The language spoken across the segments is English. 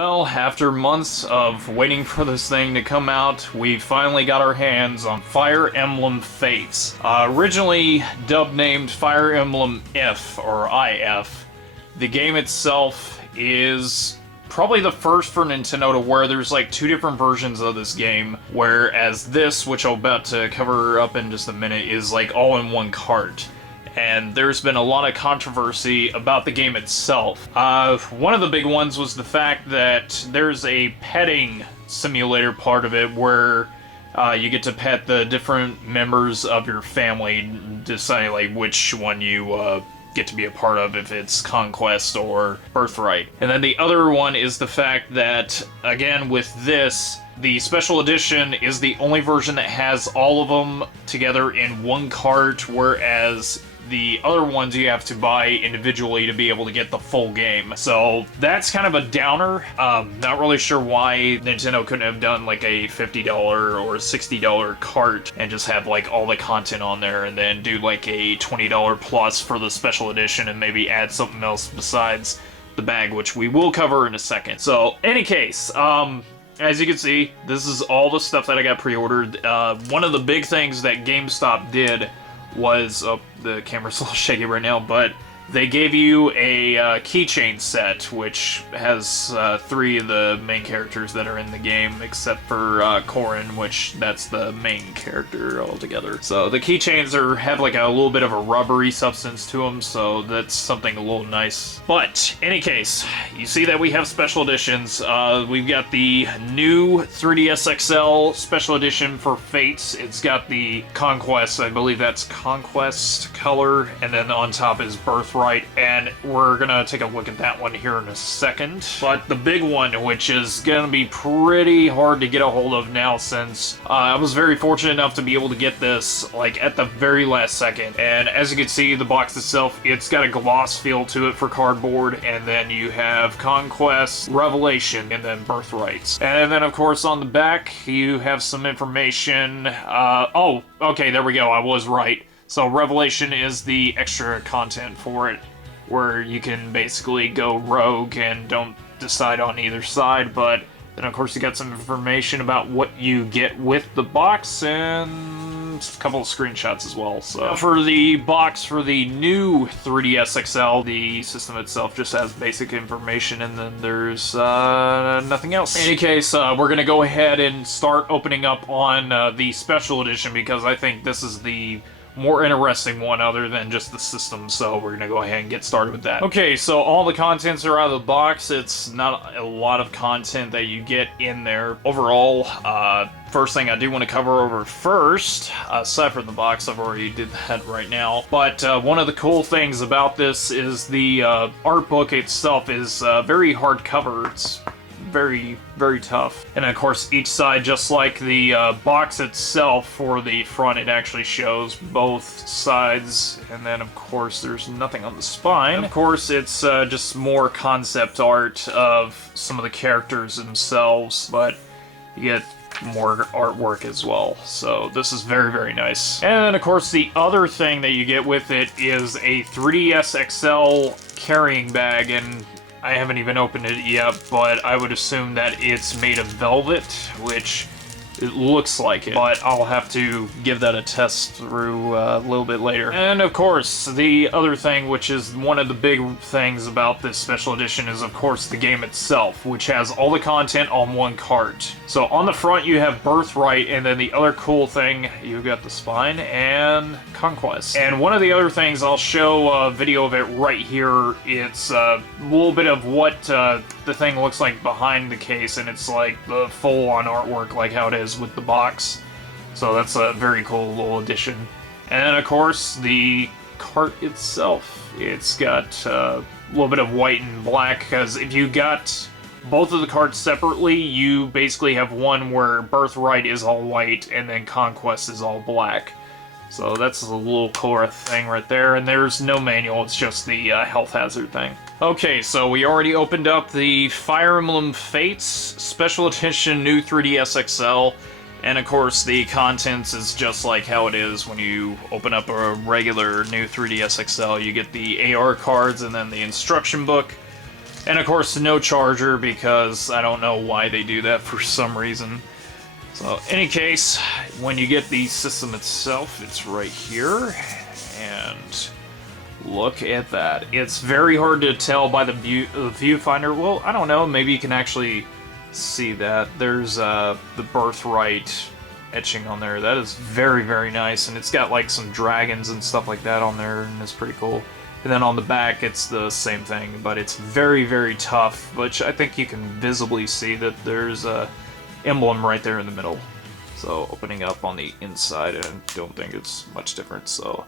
Well, after months of waiting for this thing to come out, we finally got our hands on Fire Emblem Fates. Originally dubbed-named Fire Emblem If, or IF, the game itself is probably the first for Nintendo to where there's like two different versions of this game, whereas this, which I'm about to cover up in just a minute, is like all in one cart. And there's been a lot of controversy about the game itself. One of the big ones was the fact that there's a petting simulator part of it where you get to pet the different members of your family, deciding like which one you get to be a part of, if it's Conquest or Birthright. And then the other one is the fact that, again, with this, the special edition is the only version that has all of them together in one cart, whereas the other ones you have to buy individually to be able to get the full game. So that's kind of a downer. Not really sure why Nintendo couldn't have done like a $50 or $60 cart and just have like all the content on there, and then do like a $20 plus for the special edition and maybe add something else besides the bag, which we will cover in a second. So, any case, as you can see, this is all the stuff that I got pre-ordered. One of the big things that GameStop did was, oh, the camera's a little shaky right now, but they gave you a keychain set, which has 3 of the main characters that are in the game, except for Corrin, which that's the main character altogether. So the keychains have like a little bit of a rubbery substance to them, so that's something a little nice. But, in any case, you see that we have special editions. We've got the new 3DS XL special edition for Fates. It's got the Conquest, I believe that's Conquest color, and then on top is Birthright. And we're gonna take a look at that one here in a second. But the big one, which is gonna be pretty hard to get a hold of now, since I was very fortunate enough to be able to get this like at the very last second. And as you can see, the box itself, it's got a gloss feel to it for cardboard, and then you have Conquest, Revelation, and then Birthrights. And then of course on the back you have some information. Oh, okay, there we go, I was right. So Revelation is the extra content for it, where you can basically go rogue and don't decide on either side, but then of course you got some information about what you get with the box, and a couple of screenshots as well. So for the box for the new 3DS XL, the system itself just has basic information, and then there's nothing else. In any case, we're gonna go ahead and start opening up on the special edition, because I think this is the more interesting one other than just the system, so we're gonna go ahead and get started with that. Okay, so all the contents are out of the box. It's not a lot of content that you get in there. Overall, first thing I do want to cover over first, aside from the box, I've already did that right now, but one of the cool things about this is the art book itself is very hardcover. It's very, very tough. And of course, each side, just like the box itself, for the front, it actually shows both sides. And then, of course, there's nothing on the spine. Of course, it's just more concept art of some of the characters themselves, but you get more artwork as well. So this is very, very nice. And then, of course, the other thing that you get with it is a 3DS XL carrying bag, and I haven't even opened it yet, but I would assume that it's made of velvet, which it looks like it, but I'll have to give that a test through a little bit later. And of course, the other thing, which is one of the big things about this special edition, is of course the game itself, which has all the content on one cart. So on the front you have Birthright, and then the other cool thing, you've got the spine and Conquest. And one of the other things, I'll show a video of it right here. It's a little bit of what the thing looks like behind the case, and it's like the full-on artwork like how it is with the box. So that's a very cool little addition. And then of course the cart itself, it's got a little bit of white and black, because if you got both of the cards separately, you basically have one where Birthright is all white and then Conquest is all black. So that's a little cooler thing right there, and there's no manual, it's just the health hazard thing. Okay, so we already opened up the Fire Emblem Fates Special Edition New 3DS XL, and of course the contents is just like how it is when you open up a regular new 3DS XL. You get the AR cards and then the instruction book, And of course, no charger, because I don't know why they do that for some reason. So, in any case, when you get the system itself, it's right here, and look at that. It's very hard to tell by the viewfinder. Well, I don't know, maybe you can actually see that. There's the birthright etching on there. That is very, very nice, and it's got like some dragons and stuff like that on there, and it's pretty cool. And then on the back, it's the same thing, but it's very, very tough, which I think you can visibly see that there's a emblem right there in the middle. So opening up on the inside, I don't think it's much different, so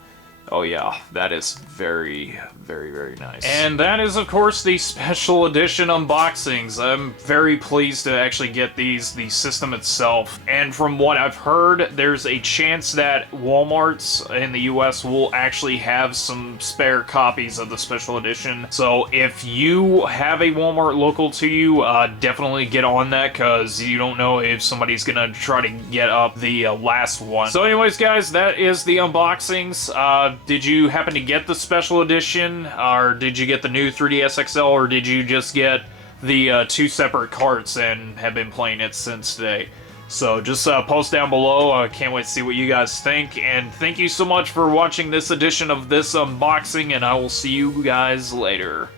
oh yeah, that is very, very, very nice. And that is, of course, the special edition unboxings. I'm very pleased to actually get these, the system itself. And from what I've heard, there's a chance that Walmarts in the US will actually have some spare copies of the special edition. So if you have a Walmart local to you, definitely get on that, because you don't know if somebody's gonna try to get up the last one. So anyways, guys, that is the unboxings. Did you happen to get the special edition, or did you get the new 3DS XL, or did you just get the two separate carts and have been playing it since today? So just post down below. I can't wait to see what you guys think, and thank you so much for watching this edition of this unboxing, and I will see you guys later.